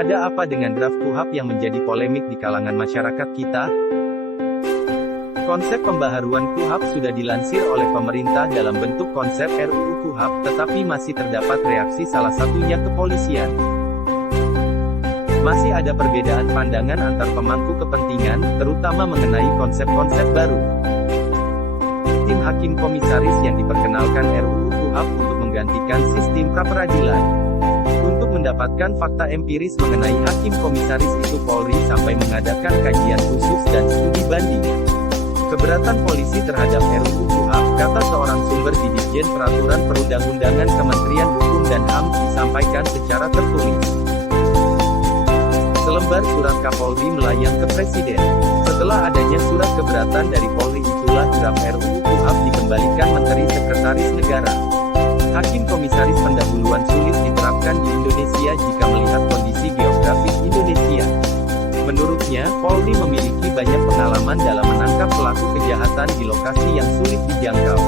Ada apa dengan draft KUHP yang menjadi polemik di kalangan masyarakat kita? Konsep pembaharuan KUHP sudah dilansir oleh pemerintah dalam bentuk konsep RUU KUHP, tetapi masih terdapat reaksi salah satunya kepolisian. Masih ada perbedaan pandangan antar pemangku kepentingan, terutama mengenai konsep-konsep baru. Tim hakim komisaris yang diperkenalkan RUU KUHP untuk menggantikan sistem pra-peradilan. Untuk mendapatkan fakta empiris mengenai hakim komisaris itu, Polri sampai mengadakan kajian khusus dan studi banding. Keberatan polisi terhadap RUU KUHP, kata seorang sumber di Ditjen Peraturan Perundang-undangan Kementerian Hukum dan HAM, disampaikan secara tertulis. Selembar surat Kapolri melayang ke Presiden. Setelah adanya surat keberatan dari Polri, itulah draft RUU KUHP dikembalikan Menteri Sekretaris Negara. Hakim komisaris pendahuluan sulit diterapkan di Indonesia jika melihat kondisi geografis Indonesia. Menurutnya, Polri memiliki banyak pengalaman dalam menangkap pelaku kejahatan di lokasi yang sulit dijangkau.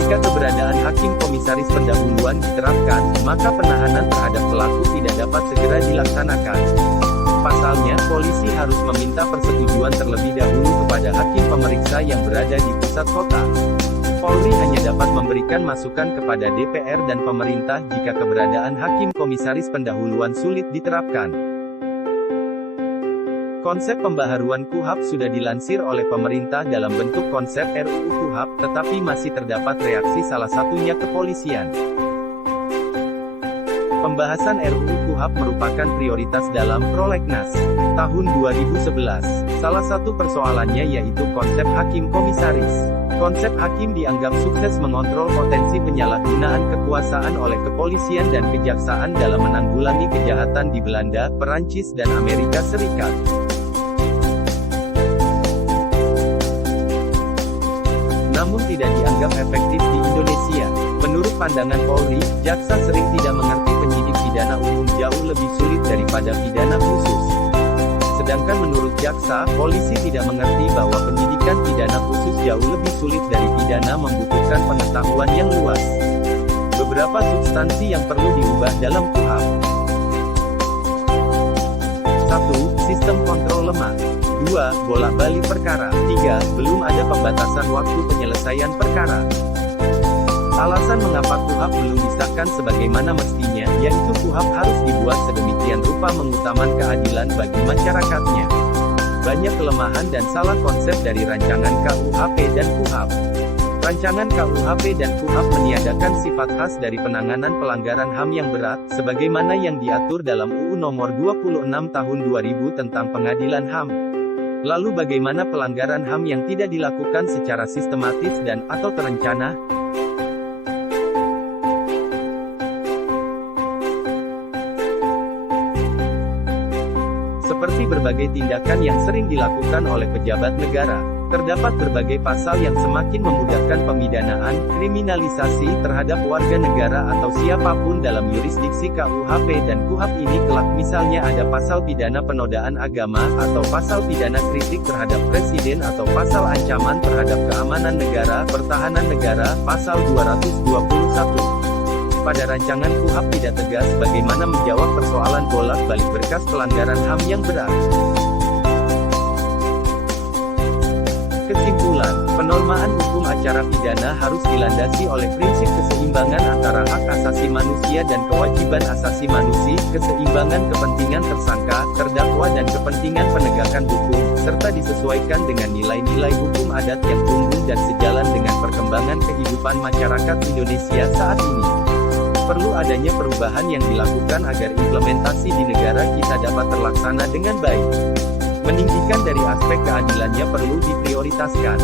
Jika keberadaan hakim komisaris pendahuluan diterapkan, maka penahanan terhadap pelaku tidak dapat segera dilaksanakan. Pasalnya, polisi harus meminta persetujuan terlebih dahulu kepada hakim pemeriksa yang berada di pusat kota. Polri hanya dapat memberikan masukan kepada DPR dan pemerintah jika keberadaan hakim komisaris pendahuluan sulit diterapkan. Konsep pembaharuan KUHP sudah dilansir oleh pemerintah dalam bentuk konsep RUU KUHP, tetapi masih terdapat reaksi salah satunya kepolisian. Pembahasan RUU KUHP merupakan prioritas dalam Prolegnas tahun 2011. Salah satu persoalannya yaitu konsep hakim komisaris. Konsep hakim dianggap sukses mengontrol potensi penyalahgunaan kekuasaan oleh kepolisian dan kejaksaan dalam menanggulangi kejahatan di Belanda, Perancis dan Amerika Serikat. Namun tidak dianggap efektif di Indonesia. Menurut pandangan Polri, jaksa sering tidak mengerti penyidik pidana umum jauh lebih sulit daripada pidana khusus. Sedangkan menurut jaksa, polisi tidak mengerti bahwa penyidikan pidana khusus jauh lebih sulit dari pidana membutuhkan pengetahuan yang luas. Beberapa substansi yang perlu diubah dalam KUHP. 1. Sistem kontrol lemah. 2. Bolak-balik perkara. 3. Belum ada pembatasan waktu penyelesaian perkara. Alasan mengapa KUHP belum disahkan sebagaimana mestinya, yaitu KUHP harus dibuat sedemikian rupa mengutamakan keadilan bagi masyarakatnya. Banyak kelemahan dan salah konsep dari rancangan KUHP dan KUHP. Rancangan KUHP dan KUHP meniadakan sifat khas dari penanganan pelanggaran HAM yang berat, sebagaimana yang diatur dalam UU Nomor 26 Tahun 2000 tentang Pengadilan HAM. Lalu bagaimana pelanggaran HAM yang tidak dilakukan secara sistematis dan atau terencana? Seperti berbagai tindakan yang sering dilakukan oleh pejabat negara, terdapat berbagai pasal yang semakin memudahkan pemidanaan, kriminalisasi terhadap warga negara atau siapapun dalam yurisdiksi KUHP dan KUHP ini kelak. Misalnya ada pasal pidana penodaan agama, atau pasal pidana kritik terhadap presiden, atau pasal ancaman terhadap keamanan negara, pertahanan negara, pasal 221. Pada rancangan KUHP tidak tegas bagaimana menjawab persoalan bolak-balik berkas pelanggaran HAM yang berat. Kesimpulan, penormaan hukum acara pidana harus dilandasi oleh prinsip keseimbangan antara hak asasi manusia dan kewajiban asasi manusia, keseimbangan kepentingan tersangka, terdakwa dan kepentingan penegakan hukum, serta disesuaikan dengan nilai-nilai hukum adat yang tumbuh dan sejalan dengan perkembangan kehidupan masyarakat Indonesia saat ini. Perlu adanya perubahan yang dilakukan agar implementasi di negara kita dapat terlaksana dengan baik. Meninggikan dari aspek keadilannya perlu diprioritaskan.